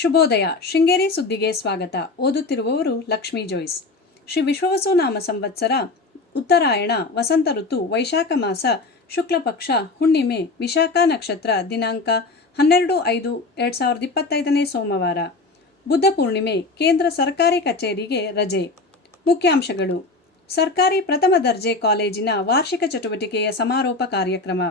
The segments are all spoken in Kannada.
ಶುಭೋದಯ. ಶೃಂಗೇರಿ ಸುದ್ದಿಗೆ ಸ್ವಾಗತ. ಓದುತ್ತಿರುವವರು ಲಕ್ಷ್ಮೀ ಜೋಯ್ಸ್. ಶ್ರೀ ವಿಶ್ವವಸು ನಾಮ ಸಂವತ್ಸರ ಉತ್ತರಾಯಣ ವಸಂತ ಋತು ವೈಶಾಖ ಮಾಸ ಶುಕ್ಲ ಪಕ್ಷ ಹುಣ್ಣಿಮೆ ವಿಶಾಖ ನಕ್ಷತ್ರ ದಿನಾಂಕ 12/5/2025 ಸೋಮವಾರ. ಬುದ್ಧ ಪೂರ್ಣಿಮೆ. ಕೇಂದ್ರ ಸರ್ಕಾರಿ ಕಚೇರಿಗೆ ರಜೆ. ಮುಖ್ಯಾಂಶಗಳು: ಸರ್ಕಾರಿ ಪ್ರಥಮ ದರ್ಜೆ ಕಾಲೇಜಿನ ವಾರ್ಷಿಕ ಚಟುವಟಿಕೆಯ ಸಮಾರೋಪ ಕಾರ್ಯಕ್ರಮ.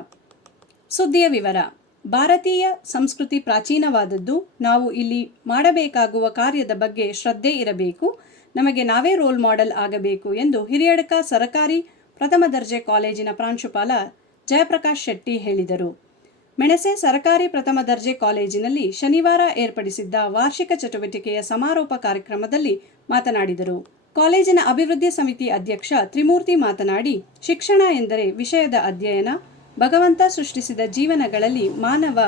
ಸುದ್ದಿಯ ವಿವರ. ಭಾರತೀಯ ಸಂಸ್ಕೃತಿ ಪ್ರಾಚೀನವಾದದ್ದು. ನಾವು ಇಲ್ಲಿ ಮಾಡಬೇಕಾಗುವ ಕಾರ್ಯದ ಬಗ್ಗೆ ಶ್ರದ್ಧೆ ಇರಬೇಕು. ನಮಗೆ ನಾವೇ ರೋಲ್ ಮಾಡೆಲ್ ಆಗಬೇಕು ಎಂದು ಹಿರಿಯಡ್ಕ ಸರ್ಕಾರಿ ಪ್ರಥಮ ದರ್ಜೆ ಕಾಲೇಜಿನ ಪ್ರಾಂಶುಪಾಲ ಜಯಪ್ರಕಾಶ್ ಶೆಟ್ಟಿ ಹೇಳಿದರು. ಮೆಣಸೆ ಸರ್ಕಾರಿ ಪ್ರಥಮ ದರ್ಜೆ ಕಾಲೇಜಿನಲ್ಲಿ ಶನಿವಾರ ಏರ್ಪಡಿಸಿದ್ದ ವಾರ್ಷಿಕ ಚಟುವಟಿಕೆಯ ಸಮಾರೋಪ ಕಾರ್ಯಕ್ರಮದಲ್ಲಿ ಮಾತನಾಡಿದರು. ಕಾಲೇಜಿನ ಅಭಿವೃದ್ಧಿ ಸಮಿತಿ ಅಧ್ಯಕ್ಷ ತ್ರಿಮೂರ್ತಿ ಮಾತನಾಡಿ, ಶಿಕ್ಷಣ ಎಂದರೆ ವಿಷಯದ ಅಧ್ಯಯನ. ಭಗವಂತ ಸೃಷ್ಟಿಸಿದ ಜೀವನಗಳಲ್ಲಿ ಮಾನವ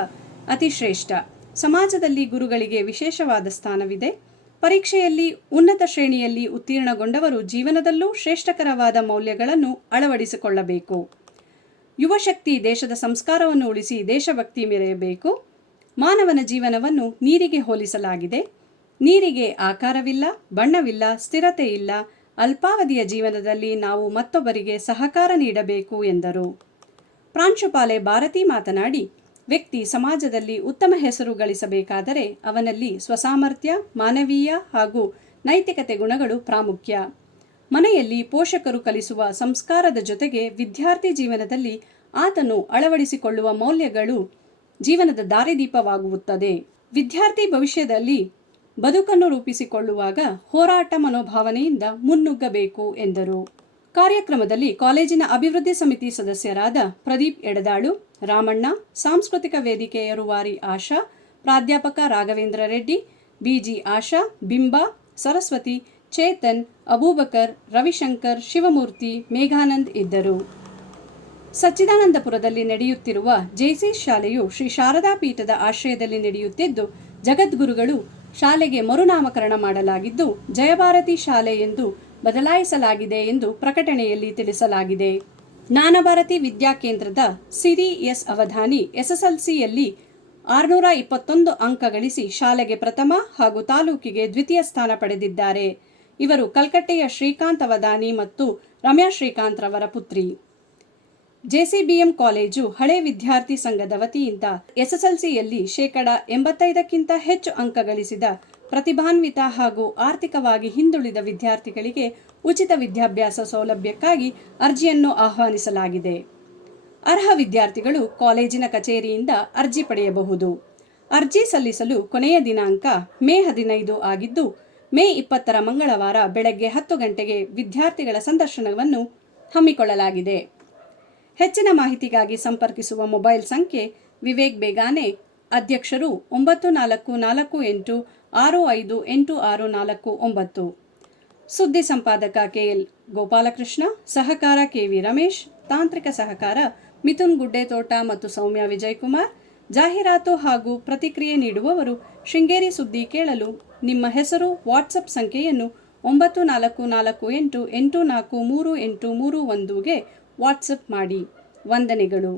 ಅತಿ ಶ್ರೇಷ್ಠ. ಸಮಾಜದಲ್ಲಿ ಗುರುಗಳಿಗೆ ವಿಶೇಷವಾದ ಸ್ಥಾನವಿದೆ. ಪರೀಕ್ಷೆಯಲ್ಲಿ ಉನ್ನತ ಶ್ರೇಣಿಯಲ್ಲಿ ಉತ್ತೀರ್ಣಗೊಂಡವರು ಜೀವನದಲ್ಲೂ ಶ್ರೇಷ್ಠಕರವಾದ ಮೌಲ್ಯಗಳನ್ನು ಅಳವಡಿಸಿಕೊಳ್ಳಬೇಕು. ಯುವಶಕ್ತಿ ದೇಶದ ಸಂಸ್ಕಾರವನ್ನು ಉಳಿಸಿ ದೇಶಭಕ್ತಿ ಮೆರೆಯಬೇಕು. ಮಾನವನ ಜೀವನವನ್ನು ನೀರಿಗೆ ಹೋಲಿಸಲಾಗಿದೆ. ನೀರಿಗೆ ಆಕಾರವಿಲ್ಲ, ಬಣ್ಣವಿಲ್ಲ, ಸ್ಥಿರತೆ ಇಲ್ಲ. ಅಲ್ಪಾವಧಿಯ ಜೀವನದಲ್ಲಿ ನಾವು ಮತ್ತೊಬ್ಬರಿಗೆ ಸಹಕಾರ ನೀಡಬೇಕು ಎಂದರು. ಪ್ರಾಂಶುಪಾಲೆ ಭಾರತಿ ಮಾತನಾಡಿ, ವ್ಯಕ್ತಿ ಸಮಾಜದಲ್ಲಿ ಉತ್ತಮ ಹೆಸರು ಗಳಿಸಬೇಕಾದರೆ ಅವನಲ್ಲಿ ಸ್ವಸಾಮರ್ಥ್ಯ, ಮಾನವೀಯ ಹಾಗೂ ನೈತಿಕತೆ ಗುಣಗಳು ಪ್ರಾಮುಖ್ಯ. ಮನೆಯಲ್ಲಿ ಪೋಷಕರು ಕಲಿಸುವ ಸಂಸ್ಕಾರದ ಜೊತೆಗೆ ವಿದ್ಯಾರ್ಥಿ ಜೀವನದಲ್ಲಿ ಆತನು ಅಳವಡಿಸಿಕೊಳ್ಳುವ ಮೌಲ್ಯಗಳು ಜೀವನದ ದಾರಿದೀಪವಾಗುತ್ತದೆ. ವಿದ್ಯಾರ್ಥಿ ಭವಿಷ್ಯದಲ್ಲಿ ಬದುಕನ್ನು ರೂಪಿಸಿಕೊಳ್ಳುವಾಗ ಹೋರಾಟ ಮನೋಭಾವನೆಯಿಂದ ಮುನ್ನುಗ್ಗಬೇಕು ಎಂದರು. ಕಾರ್ಯಕ್ರಮದಲ್ಲಿ ಕಾಲೇಜಿನ ಅಭಿವೃದ್ಧಿ ಸಮಿತಿ ಸದಸ್ಯರಾದ ಪ್ರದೀಪ್ ಎಡದಾಳು, ರಾಮಣ್ಣ, ಸಾಂಸ್ಕೃತಿಕ ವೇದಿಕೆಯ ರೂವಾರಿ ಆಶಾ, ಪ್ರಾಧ್ಯಾಪಕ ರಾಘವೇಂದ್ರ ರೆಡ್ಡಿ, ಬಿಜಿ ಆಶಾ, ಬಿಂಬಾ, ಸರಸ್ವತಿ, ಚೇತನ್, ಅಬೂಬಕರ್, ರವಿಶಂಕರ್, ಶಿವಮೂರ್ತಿ, ಮೇಘಾನಂದ್ ಇದ್ದರು. ಸಚ್ಚಿದಾನಂದಪುರದಲ್ಲಿ ನಡೆಯುತ್ತಿರುವ ಜೆಸಿ ಶಾಲೆಯು ಶ್ರೀ ಶಾರದಾ ಪೀಠದ ಆಶ್ರಯದಲ್ಲಿ ನಡೆಯುತ್ತಿದ್ದು, ಜಗದ್ಗುರುಗಳು ಶಾಲೆಗೆ ಮರುನಾಮಕರಣ ಮಾಡಲಾಗಿದ್ದು ಜಯಭಾರತಿ ಶಾಲೆ ಎಂದು ಬದಲಾಯಿಸಲಾಗಿದೆ ಎಂದು ಪ್ರಕಟಣೆಯಲ್ಲಿ ತಿಳಿಸಲಾಗಿದೆ. ಜ್ಞಾನಭಾರತಿ ವಿದ್ಯಾಕೇಂದ್ರದ ಸಿರಿ ಎಸ್ ಅವಧಾನಿ ಎಸ್ಎಸ್ಎಲ್ಸಿಯಲ್ಲಿ 621 ಅಂಕ ಗಳಿಸಿ ಶಾಲೆಗೆ ಪ್ರಥಮ ಹಾಗೂ ತಾಲೂಕಿಗೆ ದ್ವಿತೀಯ ಸ್ಥಾನ ಪಡೆದಿದ್ದಾರೆ. ಇವರು ಕಲ್ಕಟ್ಟೆಯ ಶ್ರೀಕಾಂತ್ ಅವಧಾನಿ ಮತ್ತು ರಮ್ಯಾ ಶ್ರೀಕಾಂತ್ ರವರ ಪುತ್ರಿ. ಜೆಸಿಬಿಎಂ ಕಾಲೇಜು ಹಳೆ ವಿದ್ಯಾರ್ಥಿ ಸಂಘದ ವತಿಯಿಂದ ಎಸ್ಎಸ್ಎಲ್ಸಿಯಲ್ಲಿ 85% ಹೆಚ್ಚು ಅಂಕ ಗಳಿಸಿದ ಪ್ರತಿಭಾನ್ವಿತ ಹಾಗೂ ಆರ್ಥಿಕವಾಗಿ ಹಿಂದುಳಿದ ವಿದ್ಯಾರ್ಥಿಗಳಿಗೆ ಉಚಿತ ವಿದ್ಯಾಭ್ಯಾಸ ಸೌಲಭ್ಯಕ್ಕಾಗಿ ಅರ್ಜಿಯನ್ನು ಆಹ್ವಾನಿಸಲಾಗಿದೆ. ಅರ್ಹ ವಿದ್ಯಾರ್ಥಿಗಳು ಕಾಲೇಜಿನ ಕಚೇರಿಯಿಂದ ಅರ್ಜಿ ಪಡೆಯಬಹುದು. ಅರ್ಜಿ ಸಲ್ಲಿಸಲು ಕೊನೆಯ ದಿನಾಂಕ ಮೇ 15 ಆಗಿದ್ದು, ಮೇ 20 ಮಂಗಳವಾರ ಬೆಳಗ್ಗೆ 10 ಗಂಟೆಗೆ ವಿದ್ಯಾರ್ಥಿಗಳ ಸಂದರ್ಶನವನ್ನು ಹಮ್ಮಿಕೊಳ್ಳಲಾಗಿದೆ. ಹೆಚ್ಚಿನ ಮಾಹಿತಿಗಾಗಿ ಸಂಪರ್ಕಿಸುವ ಮೊಬೈಲ್ ಸಂಖ್ಯೆ ವಿವೇಕ್ ಬೇಗಾನೆ, ಅಧ್ಯಕ್ಷರು 9448658649. ಸುದ್ದಿ ಸಂಪಾದಕ ಕೆಎಲ್ ಗೋಪಾಲಕೃಷ್ಣ, ಸಹಕಾರ ಕೆವಿ ರಮೇಶ್, ತಾಂತ್ರಿಕ ಸಹಕಾರ ಮಿಥುನ್ ಗುಡ್ಡೆತೋಟ ಮತ್ತು ಸೌಮ್ಯ ವಿಜಯಕುಮಾರ್. ಜಾಹೀರಾತು ಹಾಗೂ ಪ್ರತಿಕ್ರಿಯೆ ನೀಡುವವರು ಶೃಂಗೇರಿ ಸುದ್ದಿ ಕೇಳಲು ನಿಮ್ಮ ಹೆಸರು, ವಾಟ್ಸಪ್ ಸಂಖ್ಯೆಯನ್ನು 9448843831ಗೆ ವಾಟ್ಸಪ್ ಮಾಡಿ. ವಂದನೆಗಳು.